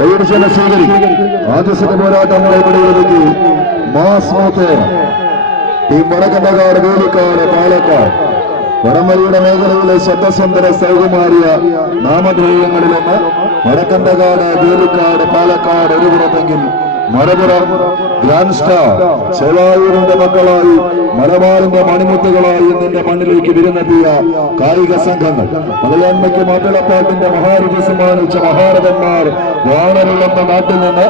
കൈയടിച്ചെന്നെ സ്വീകരിക്കും പോരാട്ടങ്ങളെ സെറ്റ് പോരാട്ടം മാസ് മൂത്ത്. ടീം വേലിക്കാട് പാലക്കാട്. വടംവലിയുടെ മേഖലയിലെ ശബ്ദസുന്ദര സൗകുമാരിയ നാമധേയങ്ങളിലൊന്ന് വടക്കണ്ടകാട് വേലിക്കാട് പാലക്കാട് ഒരു പുറത്തെങ്കിൽ മലപ്പുറം ഗ്രാൻഡ് സ്റ്റാർ ചെവായൂരിന്റെ മക്കളായി മലബാറിന്റെ മണിമുത്തുകളായി നിന്റെ മണ്ണിലേക്ക് വിരുന്നെത്തിയ കായിക സംഘങ്ങൾ. മലയാന്മയ്ക്ക് മാപ്പിളപ്പാട്ടിന്റെ മഹാരുചി സമ്മാനിച്ച മഹാരഥന്മാർ വാണരുളന്ന നാട്ടിൽ നിന്ന്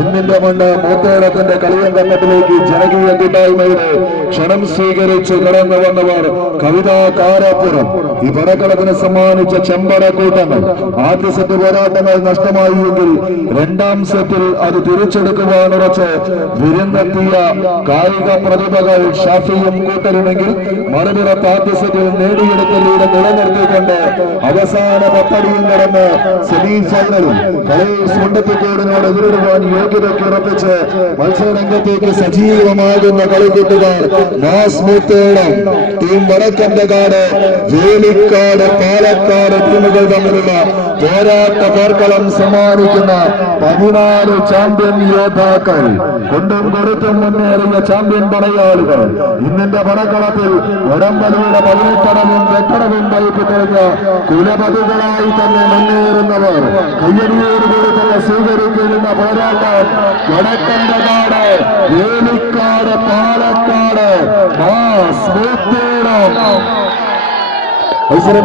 ഇന്നിന്റെ മണ്ണ് മൂത്തേടത്തിന്റെ കളിയങ്കത്തിലേക്ക് ജനകീയ കൂട്ടായ്മയുടെ ക്ഷണം സ്വീകരിച്ചു കടന്നു വന്നവർ കവിതാ കാരാപ്പുറം ഈ പടക്കളത്തിന് സമ്മാനിച്ച ചെമ്പട കൂട്ടങ്ങൾ. ആദ്യ സെറ്റ് പോരാട്ടങ്ങൾ നഷ്ടമായി എങ്കിൽ രണ്ടാം സെറ്റിൽ അത് തിരിച്ചെടുക്കുവാൻ ഉറച്ച് വിരുന്നെത്തിയ കായിക പ്രതിഭകൾ ഷാഫിയും കൂട്ടരുമെങ്കിൽ മറുപുറത്ത് ആദ്യ സെറ്റിൽ നേടിയെടുത്ത ലീഡ് നിലനിർത്തിക്കൊണ്ട് അവസാന പത്തടിയും കടന്ന് സെമി ഫൈനലും കളേഴ്സ് മുണ്ടത്തിക്കോടിനോട് എതിരിടുവാൻ യോഗ്യതയ്ക്ക് ഉറപ്പിച്ച് മത്സരരംഗത്തേക്ക് സജീവമാകുന്ന കളിക്കൂട്ടുകാർ മാസ് മൂത്തേടം ടീം വേലിക്കാട് പാലക്കാട് ടീമുകൾ തമ്മിലുള്ള പോരാട്ട പേർക്കളം സമ്മാനിക്കുന്ന പതിനാല് ചാമ്പ്യൻ യോദ്ധാക്കൾ കൊണ്ടും കൊടുത്തും മുന്നേറിയ ചാമ്പ്യൻ പടയാളികൾ. ഇന്നിന്റെ പടക്കളത്തിൽ ഉടമ്പലിയുടെ പതിനെട്ടടവും വെട്ടടവും വഹിപ്പ് തെളിഞ്ഞ കുലപതികളായി തന്നെ മുന്നേറുന്നവർ. കയ്യടിയോടുകൂടി തന്നെ സ്വീകരിക്കുന്ന പോരാട്ടം വടക്കന്തകാട് വേലിക്കാട് പാലക്കാട്. മാസ് മൂത്തേടം